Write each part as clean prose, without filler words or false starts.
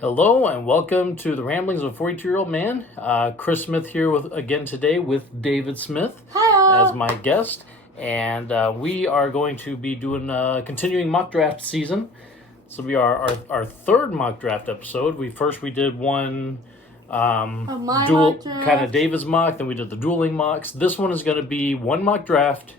Hello and welcome to the Ramblings of a 42-Year-Old Man. Chris Smith here again today with David Smith as my guest. And we are going to be doing continuing mock draft season. This will be our third mock draft episode. We did one dual kind of David's mock, then we did the dueling mocks. This one is going to be one mock draft.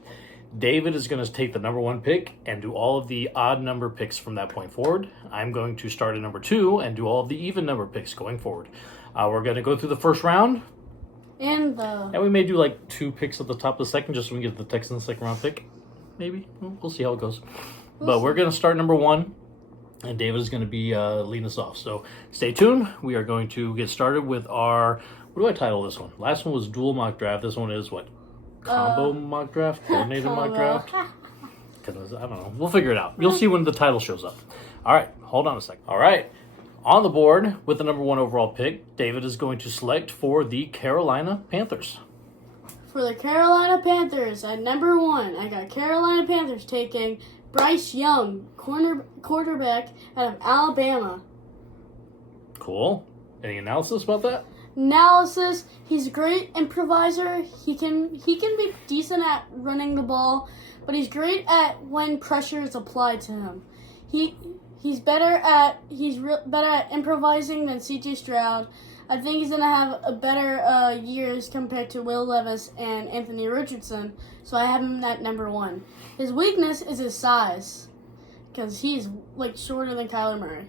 David is going to take the number one pick and do all of the odd number picks from that point forward. I'm going to start at number 2 and do all of the even number picks going forward. We're going to go through the first round. And we may do like 2 picks at the top of the second just so we can get the Texans second round pick. Maybe. We'll see how it goes. We're going to start number 1. And David is going to be leading us off. So stay tuned. We are going to get started with our... What do I title this one? Last one was dual mock draft. This one is what? Combo mock draft? Coordinated mock draft? Because I don't know. We'll figure it out. You'll see when the title shows up. All right. Hold on a second. All right. On the board with the number 1 overall pick, David is going to select for the Carolina Panthers. For the Carolina Panthers, at number 1, I got Carolina Panthers taking Bryce Young, quarterback out of Alabama. Cool. Any analysis about that? Analysis, he's a great improviser. He can be decent at running the ball, but he's great at when pressure is applied to him. He's better at improvising than C.J. Stroud. I think he's gonna have a better years compared to Will Levis and Anthony Richardson, so I have him at number 1. His weakness is his size, because he's like shorter than Kyler Murray.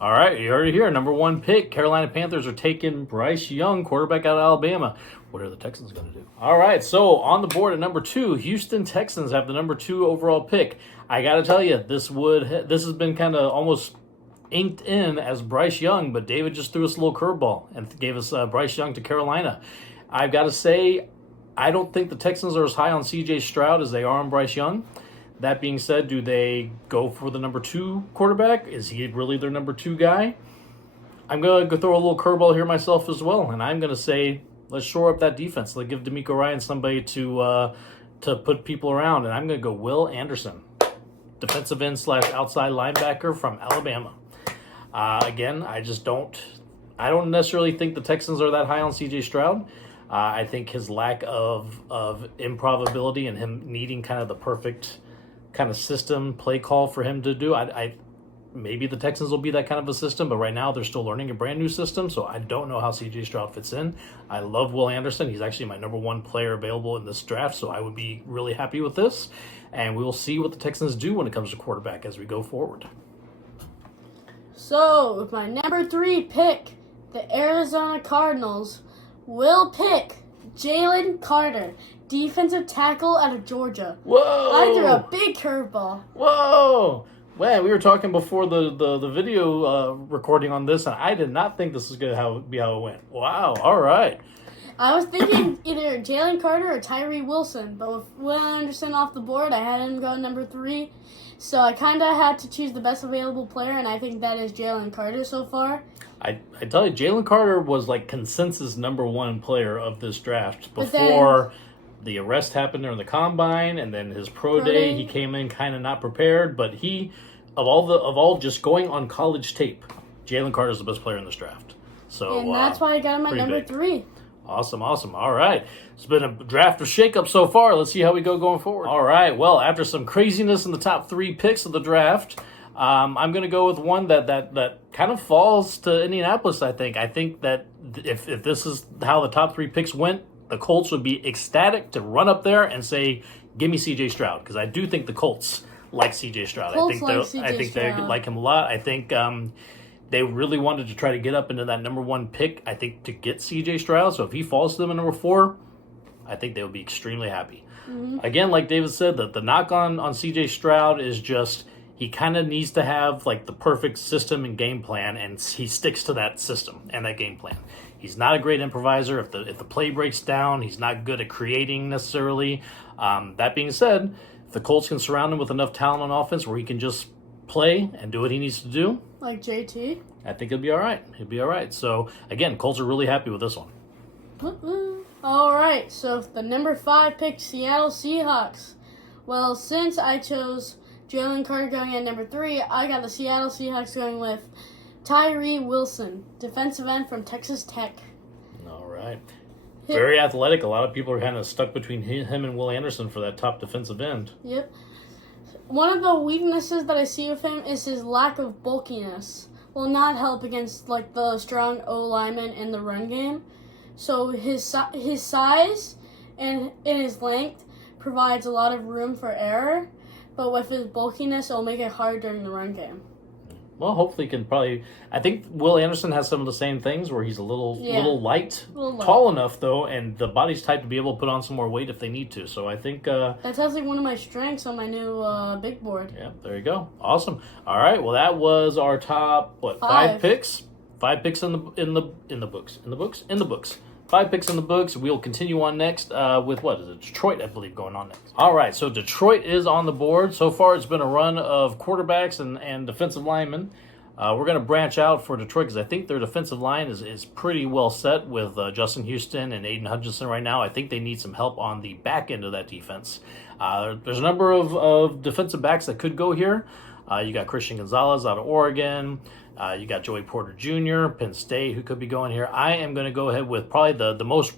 All right, you heard it here. Number 1 pick, Carolina Panthers are taking Bryce Young, quarterback out of Alabama. What are the Texans going to do? All right, so on the board at number 2, Houston Texans have the number 2 overall pick. I got to tell you, this has been kind of almost inked in as Bryce Young, but David just threw us a little curveball and gave us Bryce Young to Carolina. I've got to say, I don't think the Texans are as high on C.J. Stroud as they are on Bryce Young. That being said, do they go for the number 2 quarterback? Is he really their number 2 guy? I'm going to go throw a little curveball here myself as well, and I'm going to say let's shore up that defense. Let's give D'Amico Ryan somebody to put people around, and I'm going to go Will Anderson, defensive end / outside linebacker from Alabama. Again, I don't necessarily think the Texans are that high on C.J. Stroud. I think his lack of improbability and him needing kind of the perfect kind of system play call for him to do. Maybe the Texans will be that kind of a system, but right now they're still learning a brand new system, so I don't know how C.J. Stroud fits in. I love Will Anderson. He's actually my number 1 player available in this draft, so I would be really happy with this. And we will see what the Texans do when it comes to quarterback as we go forward. So, with my number 3 pick, the Arizona Cardinals will pick Jalen Carter, defensive tackle out of Georgia. Whoa! I threw a big curveball. Whoa! Man, we were talking before the video recording on this, and I did not think this was going to be how it went. Wow, all right. I was thinking either Jalen Carter or Tyree Wilson, but with Will Anderson off the board, I had him go number 3. So I kind of had to choose the best available player, and I think that is Jalen Carter so far. I tell you, Jalen Carter was like consensus number 1 player of this draft before the arrest happened during the combine, and then his pro day, he came in kind of not prepared. But he, of all just going on college tape, Jalen Carter is the best player in this draft. So and that's why I got him at number 3. Awesome. All right. It's been a draft of shakeup so far. Let's see how we go going forward. All right. Well, after some craziness in the top 3 picks of the draft, I'm going to go with one that kind of falls to Indianapolis, I think. I think that if this is how the top 3 picks went, the Colts would be ecstatic to run up there and say, give me C.J. Stroud, because I do think the Colts like C.J. Stroud. I think they like him a lot. I think they really wanted to try to get up into that number 1 pick, I think, to get C.J. Stroud. So if he falls to them at number 4, I think they would be extremely happy. Mm-hmm. Again, like David said, the knock on C.J. Stroud is just he kind of needs to have like the perfect system and game plan, and he sticks to that system and that game plan. He's not a great improviser. If the play breaks down, he's not good at creating necessarily. That being said, if the Colts can surround him with enough talent on offense where he can just play and do what he needs to do, like JT, I think he'll be all right. So again, Colts are really happy with this one. All right, so the number 5 pick, Seattle Seahawks. Well, since I chose Jalen Carter going at number 3, I got the Seattle Seahawks going with Tyree Wilson, defensive end from Texas Tech. All right. Very athletic. A lot of people are kind of stuck between him and Will Anderson for that top defensive end. Yep. One of the weaknesses that I see with him is his lack of bulkiness. Will not help against like the strong O lineman in the run game. So his size and his length provides a lot of room for error, but with his bulkiness, it'll make it hard during the run game. Well, hopefully he can probably... I think Will Anderson has some of the same things where he's a little light. Tall enough, though, and the body's type to be able to put on some more weight if they need to. So I think... that sounds like one of my strengths on my new big board. Yeah, there you go. Awesome. All right, well, that was our top, five picks? 5 picks in the books. 5 picks in the books. We'll continue on next with what is it? Detroit, I believe, going on next. All right, so Detroit is on the board. So far, it's been a run of quarterbacks and defensive linemen. We're going to branch out for Detroit because I think their defensive line is pretty well set with Justin Houston and Aiden Hutchinson right now. I think they need some help on the back end of that defense. There's a number of defensive backs that could go here. You got Christian Gonzalez out of Oregon. You got Joey Porter Jr., Penn State, who could be going here. I am going to go ahead with probably the most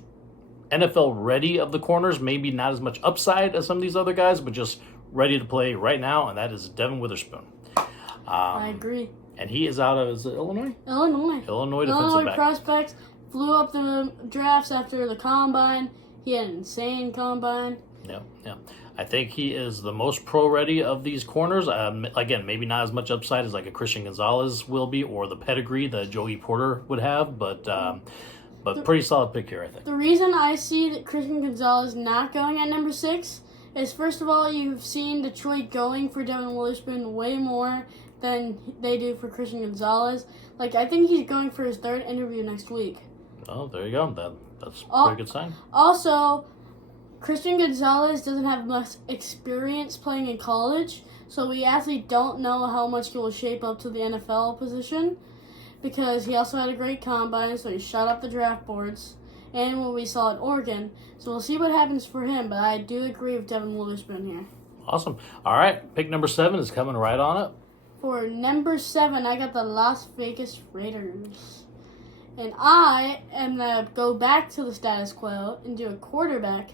NFL ready of the corners. Maybe not as much upside as some of these other guys, but just ready to play right now, and that is Devin Witherspoon. I agree. And he is out of Illinois? Illinois defensive back. Prospects flew up the drafts after the combine. He had an insane combine. Yeah. I think he is the most pro-ready of these corners. Again, maybe not as much upside as like a Christian Gonzalez will be or the pedigree that Joey Porter would have, but pretty solid pick here, I think. The reason I see that Christian Gonzalez not going at number 6 is, first of all, you've seen Detroit going for Devin Witherspoon way more than they do for Christian Gonzalez. Like, I think he's going for his 3rd interview next week. Oh, there you go. That's a pretty good sign. Also, Christian Gonzalez doesn't have much experience playing in college, so we actually don't know how much he will shape up to the NFL position, because he also had a great combine, so he shot up the draft boards, and what we saw at Oregon. So we'll see what happens for him, but I do agree with Devin Witherspoon here. Awesome. All right, pick number 7 is coming right on up. For number 7, I got the Las Vegas Raiders. And I am going to go back to the status quo and do a quarterback.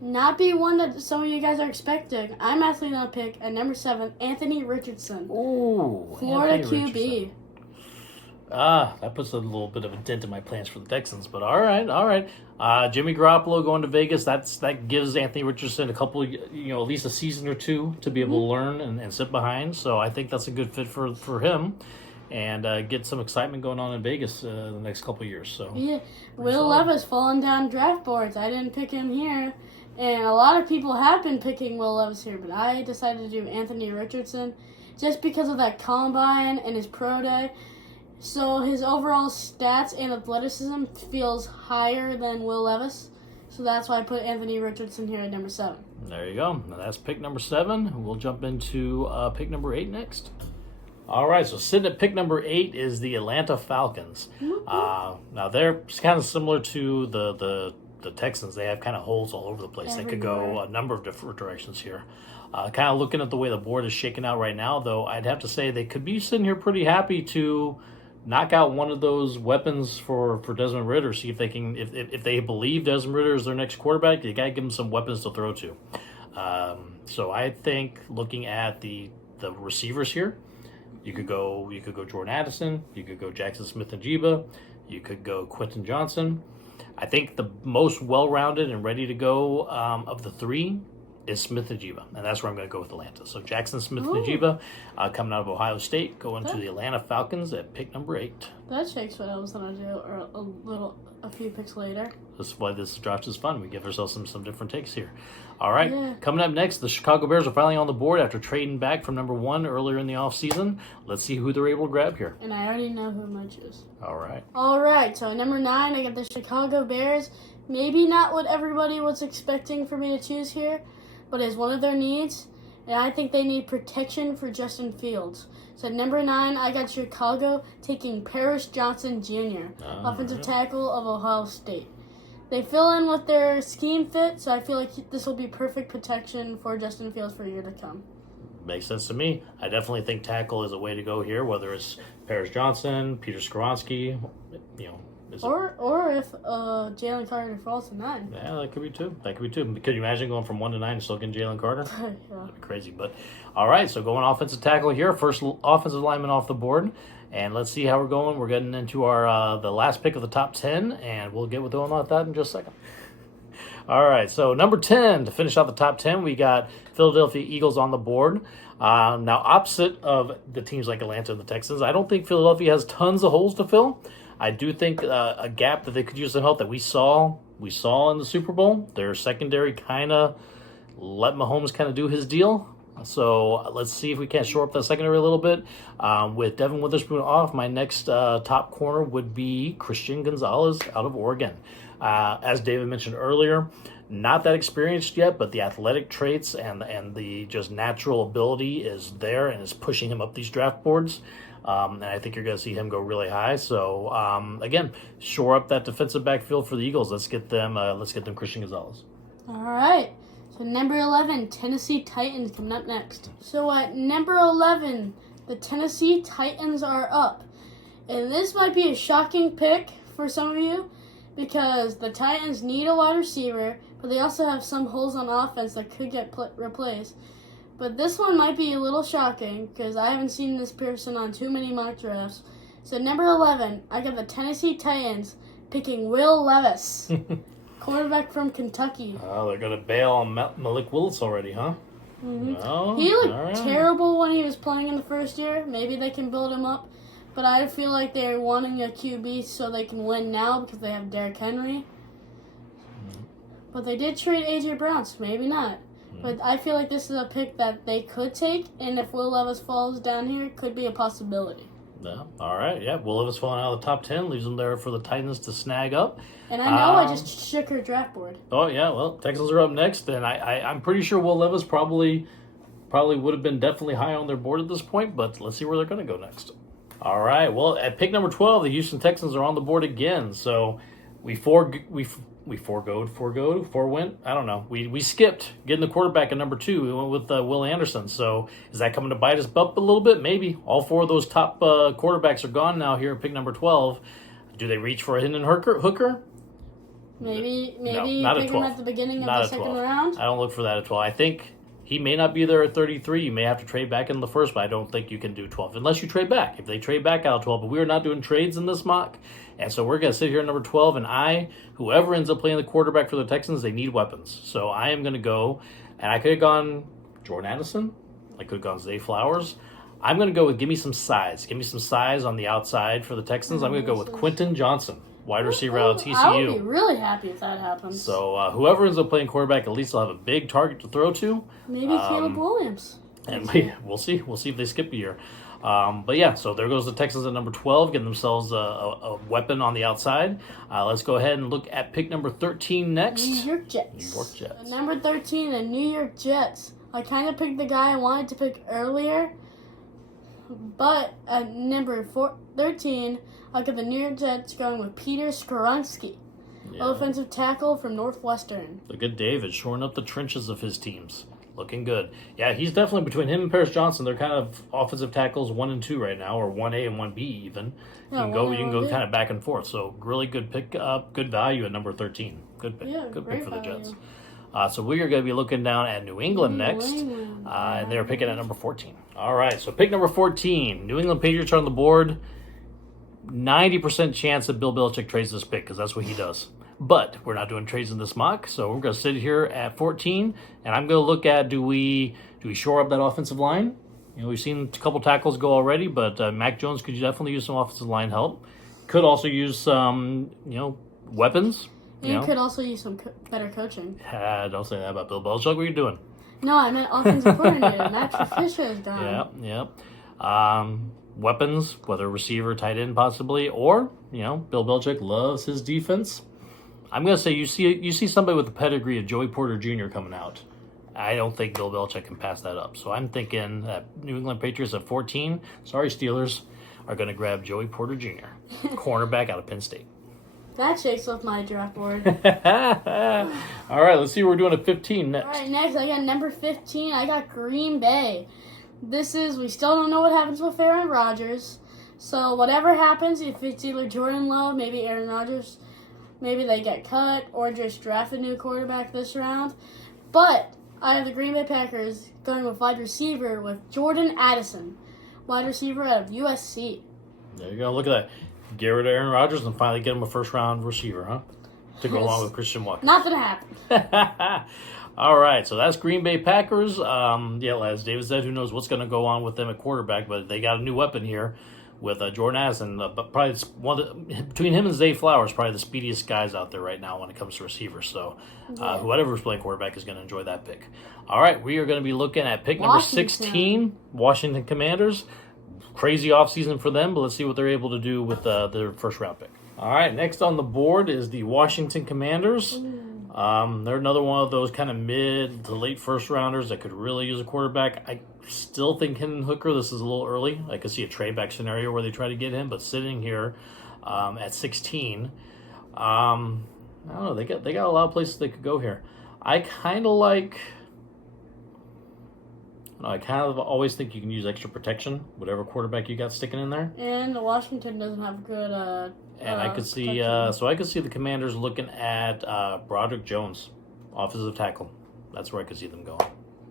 Not be one that some of you guys are expecting. I'm actually going to pick at number 7, Anthony Richardson. Ooh, Florida Anthony QB. Richardson. That puts a little bit of a dent in my plans for the Texans, but all right. Jimmy Garoppolo going to Vegas, that gives Anthony Richardson a couple, at least a season or two to be able to learn and sit behind. So I think that's a good fit for him, and get some excitement going on in Vegas the next couple of years. So yeah, Will Levis falling down draft boards. I didn't pick him here, and a lot of people have been picking Will Levis here, but I decided to do Anthony Richardson just because of that combine and his pro day. So his overall stats and athleticism feels higher than Will Levis. So that's why I put Anthony Richardson here at number 7. There you go. Now that's pick number 7. We'll jump into pick number 8 next. All right, so sitting at pick number 8 is the Atlanta Falcons. Now they're kind of similar to the Texans. They have kind of holes all over the place. They could go a number of different directions here. Kind of looking at the way the board is shaking out right now, though, I'd have to say they could be sitting here pretty happy to knock out one of those weapons for Desmond Ridder. See if they can, if they believe Desmond Ridder is their next quarterback, they got to give him some weapons to throw to. So I think looking at the receivers here, you could go Jordan Addison, you could go Jackson Smith-Njigba, you could go Quentin Johnson. I think the most well-rounded and ready to go of the 3 is Smith-Njigba, and that's where I'm going to go with Atlanta. So Jackson Smith-Njigba, coming out of Ohio State, going to the Atlanta Falcons at pick number 8. That shakes what I was going to do, or a few picks later. This is why this draft is fun. We give ourselves some different takes here. All right, Coming up next, the Chicago Bears are finally on the board after trading back from number 1 earlier in the offseason. Let's see who they're able to grab here. And I already know who I might choose. All right, so at number 9, I got the Chicago Bears. Maybe not what everybody was expecting for me to choose here, but it's one of their needs, and I think they need protection for Justin Fields. So at number 9, I got Chicago taking Paris Johnson Jr., offensive tackle of Ohio State. They fill in with their scheme fit, so I feel like this will be perfect protection for Justin Fields for a year to come. Makes sense to me. I definitely think tackle is a way to go here, whether it's Paris Johnson, Peter Skoronski, you know. Or if Jalen Carter falls to 9. Yeah, that could be two. Could you imagine going from 1 to 9 and still getting Jalen Carter? Yeah. That'd be crazy. But all right, so going offensive tackle here, first offensive lineman off the board, and let's see how we're going. We're getting into our the last pick of the top 10, and we'll get with going on that in just a second. All right, so number 10 to finish out the top 10, we got Philadelphia Eagles on the board. Now, opposite of the teams like Atlanta and the Texans, I don't think Philadelphia has tons of holes to fill. I do think a gap that they could use some help that we saw in the Super Bowl. Their secondary kind of let Mahomes kind of do his deal. So let's see if we can't shore up that secondary a little bit. With Devin Witherspoon off, my next top corner would be Christian Gonzalez out of Oregon. As David mentioned earlier, not that experienced yet, but the athletic traits and the just natural ability is there and is pushing him up these draft boards. And I think you're going to see him go really high. So again, shore up that defensive backfield for the Eagles. Let's get them Christian Gonzalez. All right. So number 11, Tennessee Titans coming up next. So at number 11, the Tennessee Titans are up. And this might be a shocking pick for some of you because the Titans need a wide receiver, but they also have some holes on offense that could get replaced. But this one might be a little shocking because I haven't seen this person on too many mock drafts. So number 11, I got the Tennessee Titans picking Will Levis, quarterback from Kentucky. Oh, they're going to bail on Malik Willis already, huh? Mm-hmm. No? He looked terrible when he was playing in the first year. Maybe they can build him up. But I feel like they're wanting a QB so they can win now because they have Derrick Henry. Mm-hmm. But they did trade A.J. Brown, so maybe not. But I feel like this is a pick that they could take, and if Will Levis falls down here, it could be a possibility. Yeah. All right. Yeah. Will Levis falling out of the top 10 leaves them there for the Titans to snag up. And I know I just shook her draft board. Oh yeah. Well, Texans are up next, and I'm pretty sure Will Levis probably would have been definitely high on their board at this point. But let's see where they're going to go next. All right. Well, at pick number 12, the Houston Texans are on the board again. So we forwent. I don't know. We skipped getting the quarterback at number 2. We went with Will Anderson. So is that coming to bite us up a little bit? Maybe. All 4 of those top quarterbacks are gone now here at pick number 12. Do they reach for a Hendon Hooker? Maybe no, you pick him at the beginning of the second round? I don't look for that at 12. I think he may not be there at 33. You may have to trade back in the first, but I don't think you can do 12 unless you trade back. If they trade back out of 12, but we are not doing trades in this mock. And so we're going to sit here at number 12, and whoever ends up playing the quarterback for the Texans, they need weapons. So I am going to go, and I could have gone Jordan Addison. I could have gone Zay Flowers. I'm going to go with give me some size. Give me some size on the outside for the Texans. I'm going to go with Quentin Johnson, wide receiver out of TCU. I would be really happy if that happens. So whoever ends up playing quarterback, at least they'll have a big target to throw to. Maybe Caleb Williams. And we'll see. We'll see if they skip a year. But yeah, so there goes the Texans at number 12, getting themselves a weapon on the outside. Let's go ahead and look at pick number 13 next. New York Jets. Number 13, the New York Jets. I kind of picked the guy I wanted to pick earlier, but at number 13, I got the New York Jets going with Peter Skoronski, offensive tackle from Northwestern. Look at David shoring up the trenches of his teams. Looking good. Yeah, he's definitely between him and Paris Johnson. They're kind of offensive tackles 1 and 2 right now, or 1A and 1B even. You can go kind of back and forth. So really good pick up, good value at number 13. Good pick. Yeah, good pick for the Jets. Value. So we are going to be looking down at New England next, and they're picking at number 14. All right, so pick number 14. New England Patriots are on the board. 90% chance that Bill Belichick trades this pick because that's what he does. But we're not doing trades in this mock, so we're going to sit here at 14, and I'm going to look at do we shore up that offensive line? We've seen a couple tackles go already, but Mac Jones could definitely use some offensive line help. Could also use some, weapons. You could also use some better coaching. Don't say that about Bill Belichick. What are you doing? No, I meant offensive coordinator. Matt Patricia is gone. Yeah. Weapons, whether receiver, tight end possibly, or, Bill Belichick loves his defense. I'm going to say you see somebody with the pedigree of Joey Porter Jr. coming out. I don't think Bill Belichick can pass that up. So I'm thinking that New England Patriots at 14, sorry Steelers, are going to grab Joey Porter Jr., cornerback out of Penn State. That shakes off my draft board. All right, let's see what we're doing at 15 next. All right, next I got number 15. I got Green Bay. We still don't know what happens with Aaron Rodgers, So whatever happens, if it's either Jordan Love, maybe Aaron Rodgers, maybe they get cut or just draft a new quarterback this round. But I have the Green Bay Packers going with wide receiver with Jordan Addison, wide receiver out of USC. There you go. Look at that. Get rid of Aaron Rodgers and finally get him a first-round receiver, huh? To go along with Christian Walker. Not gonna happen. All right, so that's Green Bay Packers. As David said, who knows what's going to go on with them at quarterback, but they got a new weapon here with Jordan Addison. But probably between him and Zay Flowers, probably the speediest guys out there right now when it comes to receivers. So whoever's playing quarterback is going to enjoy that pick. All right, we are going to be looking at pick number 16, Washington Commanders. Crazy offseason for them, but let's see what they're able to do with their first-round pick. All right, next on the board is the Washington Commanders. They're another one of those kind of mid to late first rounders that could really use a quarterback. I still think Hendon Hooker, this is a little early. I could see a trade back scenario where they try to get him, but sitting here at 16, I don't know. They got a lot of places they could go here. I kind of always think you can use extra protection, whatever quarterback you got sticking in there. And Washington doesn't have good. And I could see, I could see the Commanders looking at Broderick Jones, offensive tackle. That's where I could see them going.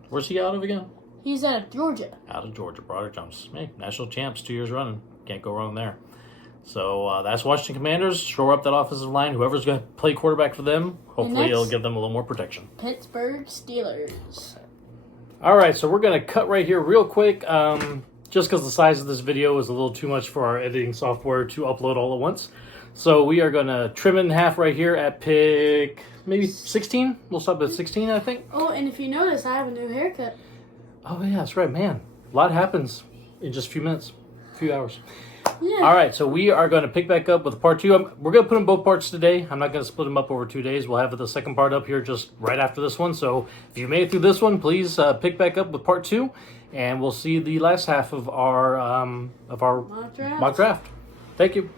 Where's he out of again? He's out of Georgia. Out of Georgia, Broderick Jones. Hey, national champs, 2 years running. Can't go wrong there. So that's Washington Commanders. Shore up that offensive line. Whoever's going to play quarterback for them, hopefully it'll give them a little more protection. Pittsburgh Steelers. All right, so we're going to cut right here real quick. Just because the size of this video is a little too much for our editing software to upload all at once. So we are going to trim it in half right here at pick maybe 16. We'll stop at 16, I think. Oh, and if you notice, I have a new haircut. Oh, yeah, that's right, man. A lot happens in just a few minutes, a few hours. Yeah. All right, so we are going to pick back up with part 2. We're going to put in both parts today. I'm not going to split them up over 2 days. We'll have the second part up here just right after this one. So if you made it through this one, please pick back up with part 2. And we'll see the last half of our mock draft. Thank you.